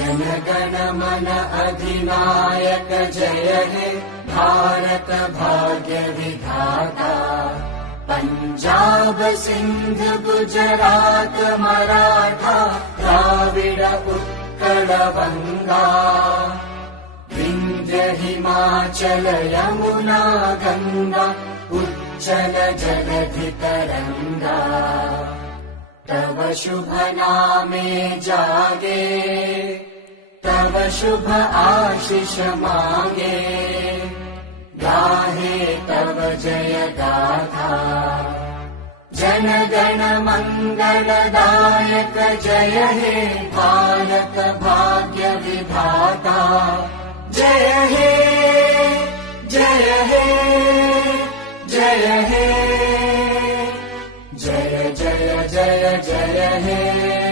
जनगण मन अधिनायक जय हे भारत भाग्य विधाता। पंजाब सिंध गुजरात मराठा द्राविड उत्कल बंगा, विंध्य हिमाचल यमुना गंगा उच्चल जलधि तरंगा। तव शुभ नामे जागे, तव शुभ आशीष मांगे, गाहे तव जय गाथा। जन गण मंगलदायक जय हे भारत भाग्य विधाता। जय हे जय हे जय हे, जय जय जय जय हे।